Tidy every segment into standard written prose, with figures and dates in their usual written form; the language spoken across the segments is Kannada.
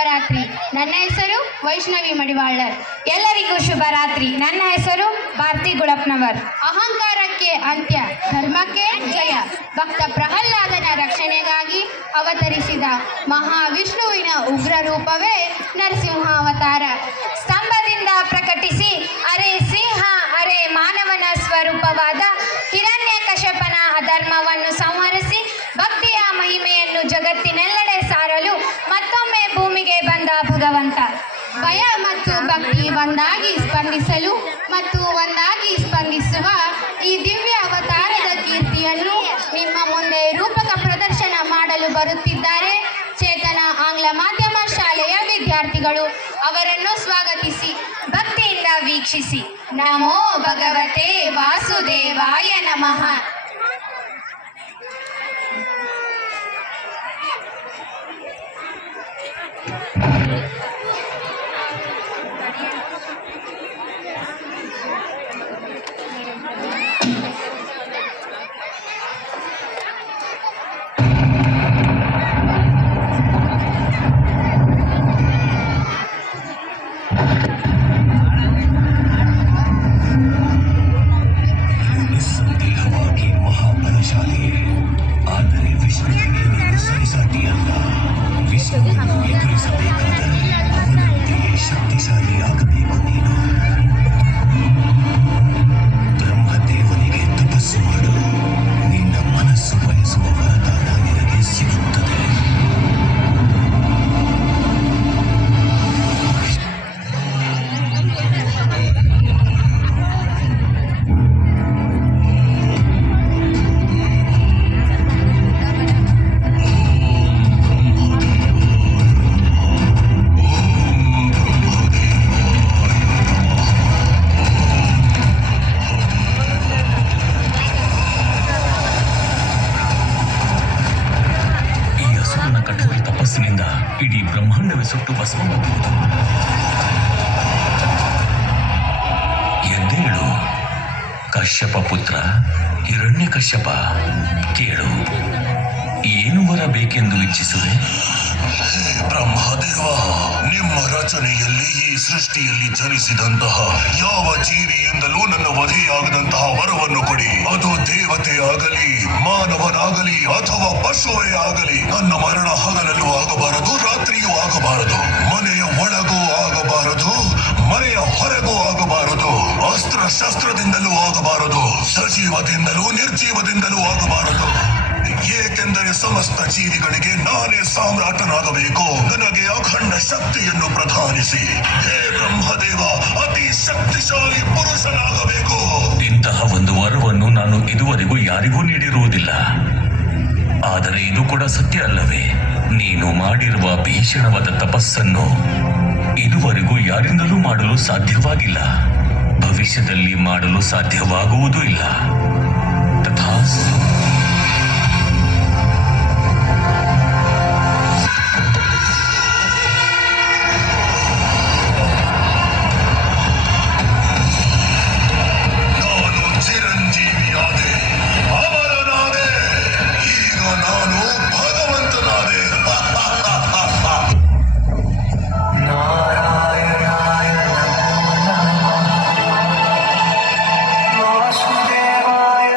ಶುಭರಾತ್ರಿ. ನನ್ನ ಹೆಸರು ವೈಷ್ಣವಿ ಮಡಿವಾಳರ್. ಎಲ್ಲರಿಗೂ ಶುಭರಾತ್ರಿ. ನನ್ನ ಹೆಸರು ಭಾರತಿ ಗುಳಪ್ನವರ್. ಅಹಂಕಾರಕ್ಕೆ ಅಂತ್ಯ, ಧರ್ಮಕ್ಕೆ ಜಯ. ಭಕ್ತ ಪ್ರಹ್ಲಾದನ ರಕ್ಷಣೆಗಾಗಿ ಅವತರಿಸಿದ ಮಹಾವಿಷ್ಣುವಿನ ಉಗ್ರ ರೂಪವೇ ನರಸಿಂಹಾವತಾರ. ಸ್ತಂಭದಿಂದ ಪ್ರಕಟಿಸಿ ಅರೆ ಸಿಂಹ ಅರೆ ಮಾನವನ ಸ್ವರೂಪವಾದ ಹಿರಣ್ಯಕಶ್ಯಪನ ಅಧರ್ಮವನ್ನು ಸಂಹರಿಸಿ ಭಕ್ತಿಯ ಮಹಿಮೆಯನ್ನು ಜಗತ್ತಿನೆಲ್ಲೆಡೆ ಸಾರಲು ಮತ್ತೊಮ್ಮೆ ಭೂಮಿಗೆ ಬಂದ ಭಗವಂತ. ಭಯ ಮತ್ತು ಭಕ್ತಿ ಒಂದಾಗಿ ಸ್ಪಂದಿಸಲು ಮತ್ತು ಒಂದಾಗಿ ಸ್ಪಂದಿಸುವ ಈ ದಿವ್ಯ ಅವತಾರದ ಕೀರ್ತಿಯನ್ನು ನಿಮ್ಮ ಮುಂದೆ ರೂಪಕ ಪ್ರದರ್ಶನ ಮಾಡಲು ಬರುತ್ತಿದ್ದಾರೆ ಚೇತನ ಆಂಗ್ಲ ಮಾಧ್ಯಮ ಶಾಲೆಯ ವಿದ್ಯಾರ್ಥಿಗಳು. ಅವರನ್ನು ಸ್ವಾಗತಿಸಿ ಭಕ್ತಿಯಿಂದ ವೀಕ್ಷಿಸಿ. ನಮೋ ಭಗವತೆ ವಾಸುದೇವಾಯ ನಮಃ. ನಿಸ್ಸಂದೇಹವಾಗಿ ಮಹಾಬಲಶಾಲಿ, ಆದರೆ ವಿಷ್ಣುವಿಗೆ ಸರಿಸಾಟಿಯಲ್ಲ. ವಿಷ್ಣುವನ್ನು ಎದುರಿಸಬೇಕಾದರೆ ಅವನಂತೆಯೇ ಶಕ್ತಿಶಾಲಿಯಾಗಬೇಕು ನೀನು. ಬ್ರಹ್ಮದೇವನಿಗೆ ತಪಸ್ಸು ಮಾಡು. ನಿನ್ನ ಮನಸ್ಸು ಬಯಸುವ ವರದಾನ ನಿನಗೆ ಸಿಗುತ್ತದೆ. ಕಠೋರ ತಪಸ್ಸಿನಿಂದ ಇಡೀ ಬ್ರಹ್ಮಾಂಡವೇ ಸುಟ್ಟು ಭಸ್ಮವಾಗುವುದು. ಎದ್ದೇಳು ಕಶ್ಯಪ ಪುತ್ರ ಹಿರಣ್ಯ ಕಶ್ಯಪ, ಕೇಳು, ಏನು ವರ ಬೇಕೆಂದು ಇಚ್ಛಿಸುವೆ? ಬ್ರಹ್ಮದೇವ, ನಿಮ್ಮ ರಚನೆಯಲ್ಲಿ ಈ ಸೃಷ್ಟಿಯಲ್ಲಿ ಜನಿಸಿದಂತಹ ಯಾವ ಜೀವಿಯಿಂದಲೂ ನನ್ನ ವಧೆಯಾಗದಂತಹ ವರವನ್ನು ಕೊಡಿ. ಅದು ದೇವತೆ ಆಗಲಿ, ಮಾನವನಾಗಲಿ, ಅಥವಾ ಪಶುವೇ ಆಗಲಿ. ನನ್ನ ಮರಣ ಹಗಲಲ್ಲೂ ಆಗಬಾರದು, ರಾತ್ರಿಯೂ ಆಗಬಾರದು. ಮನೆಯ ಒಳಗೂ ಆಗಬಾರದು, ಮನೆಯ ಹೊರಗೂ ಆಗಬಾರದು. ಅಸ್ತ್ರ ಶಸ್ತ್ರದಿಂದಲೂ ಆಗಬಾರದು, ಸಜೀವದಿಂದಲೂ ನಿರ್ಜೀವದಿಂದಲೂ ಆಗಬಾರದು. ಏಕೆಂದರೆ ಸಮಸ್ತ ಜೀವಿಗಳಿಗೆ ನಾನೇ ಸಾಮ್ರಾಟನಾಗಬೇಕು. ನನಗೆ ಅಖಂಡ ಶಕ್ತಿಯನ್ನು ಪ್ರಧಾನಿಸಿ ಹೇ ಬ್ರಹ್ಮದೇವ, ಅತಿ ಶಕ್ತಿಶಾಲಿ ಪುರುಷನಾಗಬೇಕು. ಇಂತಹ ಒಂದು ವರವನ್ನು ನಾನು ಇದುವರೆಗೂ ಯಾರಿಗೂ ನೀಡಿರುವುದಿಲ್ಲ. ಆದರೆ ಇದು ಕೂಡ ಸತ್ಯ ಅಲ್ಲವೇ? ನೀನು ಮಾಡಿರುವ ಭೀಷಣವಾದ ತಪಸ್ಸನ್ನು ಇದುವರೆಗೂ ಯಾರಿಂದಲೂ ಮಾಡಲು ಸಾಧ್ಯವಾಗಿಲ್ಲ, ಭವಿಷ್ಯದಲ್ಲಿ ಮಾಡಲು ಸಾಧ್ಯವಾಗುವುದೂ ಇಲ್ಲ. ತಥಾಸ್ತು. ವಾಸುದೇವಾಯ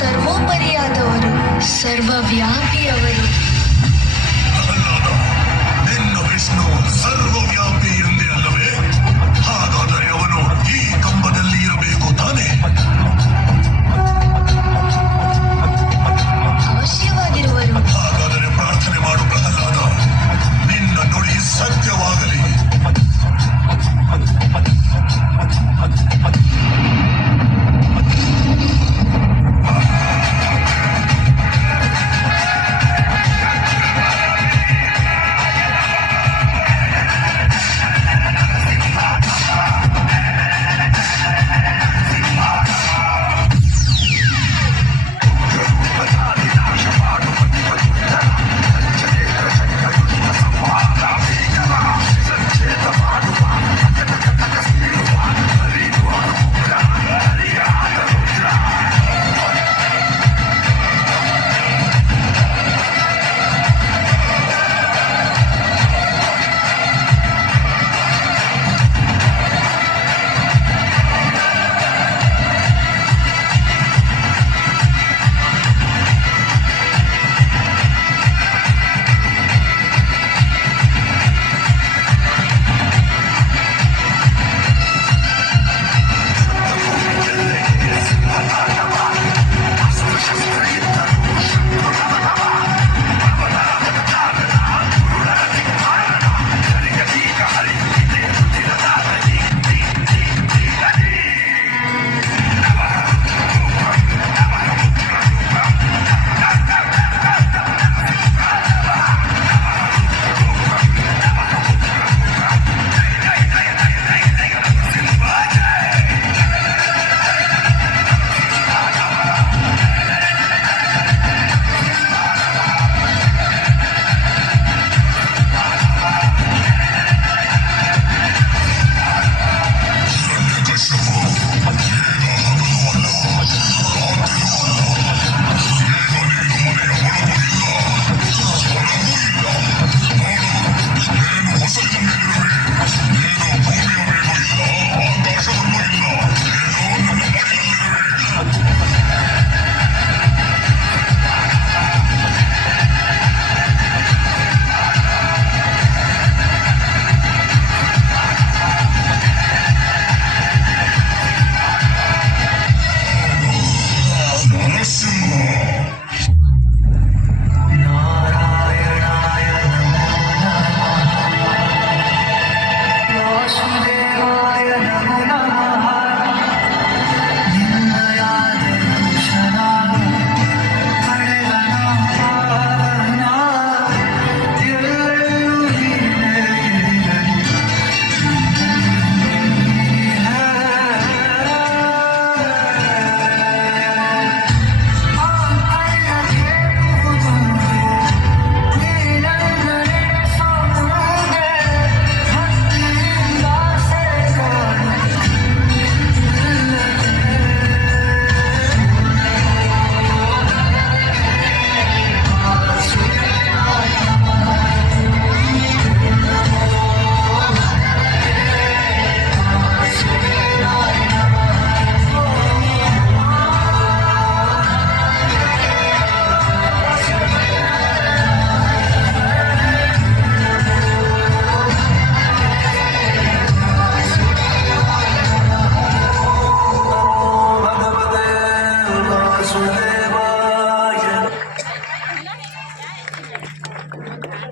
ಸರ್ವೋಪರಿಯಾದವರು, ಸರ್ವವ್ಯಾಪಿಯವರು. ಅಲ್ಲದ ನಿನ್ನ ವಿಷ್ಣು